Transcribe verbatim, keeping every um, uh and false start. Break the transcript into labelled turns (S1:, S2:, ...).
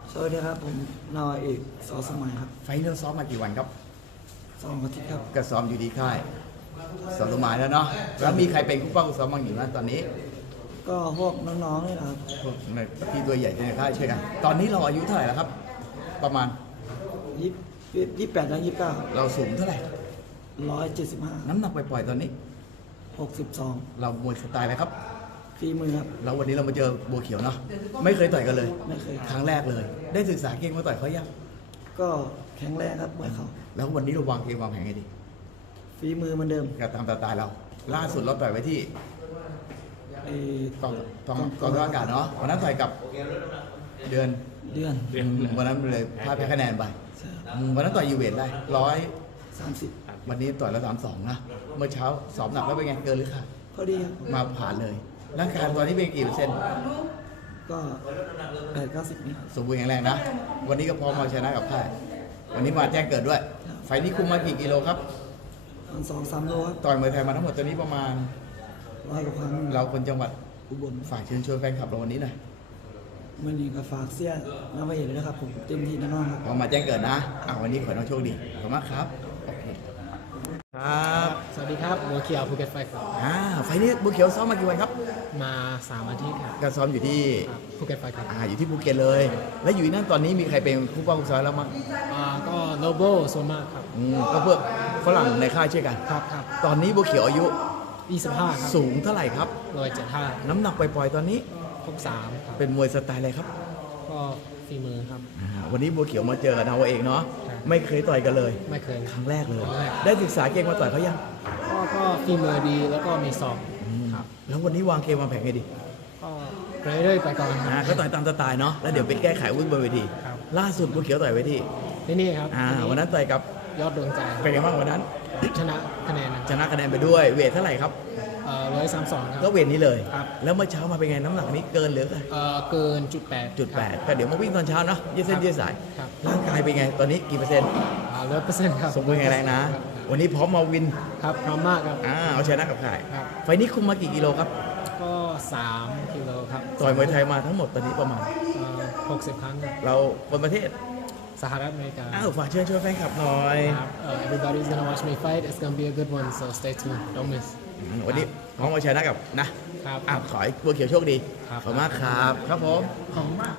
S1: สวัสดีครับผมนาวาเอกสอสมัยครับ
S2: ไฟล์เราซ้อมมากี่วันครับ
S1: สองอาทิตย์ครับ
S2: ก็ซ้อมอยู่ที่ค่ายสอนสมายแล้วเนาะแล้วมีใครเป็นคู่ป้องคู่ซ้อมบ้างอยู่นะตอนนี้
S1: ก็พวกน้องๆนี่นะครับ
S2: พวกพี่ตัวใหญ่ในค่ายช่วยกัน ตอนนี้เราอายุเท่าไหร่แล้วครับ ประมาณ
S1: ยี่ยี่แปดและยี่สิบเก้า
S2: เราสูงเท่าไหร่
S1: ร้อยเจ็ดสิบห้า
S2: น้ำหนักปล่อยๆตอนนี้
S1: หกสิบสอง
S2: เรามวยสไตล์อะไรครับ
S1: ฝีมือครับ
S2: แล้ววันนี้เรามาเจอบัวเขียวเนาะไม่เคยต่อยกันเลย
S1: ไม่เคย
S2: ครั้งแรกเลย ได้ศึกษาเกมมาต่อยเขายัง
S1: ก็แข็งแรงครับมวยเขา
S2: แล้ววันนี้เราวางเกมวางแผนไงดี
S1: ฝีมือเหมือนเดิม
S2: ก็ตามสไตล์เรา ล่าสุดเราต่อยไว้ที่
S1: ไอ้
S2: กองกองกองทัพอากาศเนาะวันนั้นต่อยกับเดือน
S1: เดือน
S2: อืมวันนั้นเลยพลาดแพ้คะแนนไป
S1: ใช่
S2: อืมวันนั้นต่อยยูเวนได้ร้อย
S1: สามสิบ
S2: วันนี้ต่อยแล้วสามสองนะ เมื่อเช้าสอบหนักแล้วเป็นไงเกินหรือขาด
S1: พอดีครับ
S2: มาผ่านเลย ร่างกายตอนนี้เป็นกี่เปอร์เซ็นต์
S1: ก็แปดเก้าสิบนี่ครับ
S2: สมบูรณ์แข็งแรงนะ วันนี้ก็พร้อมมาชนะกับค่าย วันนี้มาแจ้งเกิดด้วย ไฟล์นี้คุมมากี่กิโลครับ
S1: มันสองสามโลครับ
S2: ต่อยมวยไทยมาทั้งหมดตอนนี้ประมาณ
S1: ร้อยกว่าครั้ง
S2: เราคนจังหวัด
S1: อุบล
S2: ฝากเชิญชวนแฟนคลับเราวันนี้หน่อย
S1: มันนี่ก็ฝากเสี้ยนาวาเอกเลยนะครับผมเต็มที่แน่นอนครับ
S2: พอมาแจ้งเกิดนะอ่าวันนี้ขอให้น้องโชคดี ขอบคุณมากครับ โอเค ครับ
S3: สวัสดีครับบัวเขียวภูเก็ตไฟครับ
S2: อ่า ไฟล์นี้บุญเขียวซ้อมมากี่วันครับ
S3: มาสามอาทิตย์ครับ
S2: ก็ซ้อมอยู่ที่
S3: ครับภูเก็ตไฟครับ
S2: อ่าอยู่ที่ภูเก็ตเลย แล้วอยู่ที่นั่นตอนนี้มีใครเป็นผู้ป้องกันซ้อมแล้วมั้ง
S3: อ่าก็โนโบโซนมากครับ
S2: อืมก็เพื่อฝรั่งในค่ายช่วยกัน
S3: ครับครับ
S2: ตอนนี้บัวเขียวอายุ
S3: ยี่สิบห้าครับ
S2: สูงเท่าไหร่ครับ
S3: ร้อยเจ็ดห้า
S2: น้ำหนักปล่อยๆตอนนี้
S3: หกสามครับ
S2: เป็นมวยสไตล์อะไรครับ
S3: ก็ฝีมือครับ
S2: อ่าวันนี้บัวเขียวมาเจอกับนาวาเอกเนาะ
S3: ครับ
S2: ไม่เคยต่อยกันเลย
S3: ไม่เคย
S2: ครั้งแรกเลย
S3: ครั้งแรก
S2: ได้ศึกษาเกมมาต่อยเขายัง
S3: ก็ก็ฝีมือดีแล้วก็มีสอบครับ
S2: แล้ววันนี้วางเกมวางแผนไงดี
S3: ก็เรื่อยๆไปก่อนค
S2: อ่า
S3: รับ
S2: ก็ต่อยตามสไตล์เนาะ แล้วเดี๋ยวไปแก้ไขวุ้นบนเวที
S3: ครับ
S2: ล่าสุดบัวเขียวต่อยไว้ที่
S3: ที่นี่ครับ
S2: อ่า วันนั้นต่อยกับ
S3: ยอดดวงใจ
S2: เป็นไงบ้างวันนั้น
S3: ชนะคะแนนนะ
S2: ชนะคะแนนไปด้วย เวทเท่าไหร่ครับ
S3: ร้อยสามสองค
S2: ก็
S3: รับ
S2: เวทนี้เลย
S3: ครับ
S2: แล้วเมื่อเช้ามาเป็นไงน้ำหนักนี้เกินหรือ
S3: เอ่อเกินจุดแปด
S2: จุดแปดก็เดี๋ยวมาวิ่งตอนเช้าเนาะยืดเส้นยืดสาย
S3: ครับ
S2: ร่างกายเป็นไง ตอนนี้กี่เปอร์เซ็นต์
S3: ร้อยเปอร์เซ็นต์ครับ
S2: สมบูรณ์แข็งแรงนะ วันนี้พร้อมมาวิน
S3: ครับพร้อมมากครับ
S2: อ่า เอาชนะกับข่าย
S3: ครับ
S2: ไฟล์นี้คุมมากี่กิโลครับ
S3: ก็สามกิโลครับ
S2: ต่อยมวยไทยมาทั้งหมดตอนนี้ประมาณ
S3: หกสิบครั้งครับ
S2: เราคนประเทศ
S3: สหรัฐอเมริกา
S2: อ้าวฝากเชิญชวนแฟนคลับหน่อย
S3: ครับ uh, everybody's gonna watch me fight it's gonna be a good one so stay tuned don't miss
S2: อืมวันนี้พร้อมมาชนะกับนะ
S3: ครับ
S2: อ้าวขอให้บัวเขียวโชคดี
S3: ครับ
S2: ขอบคุณมากครับ ครับผม
S3: ขอบคุณมาก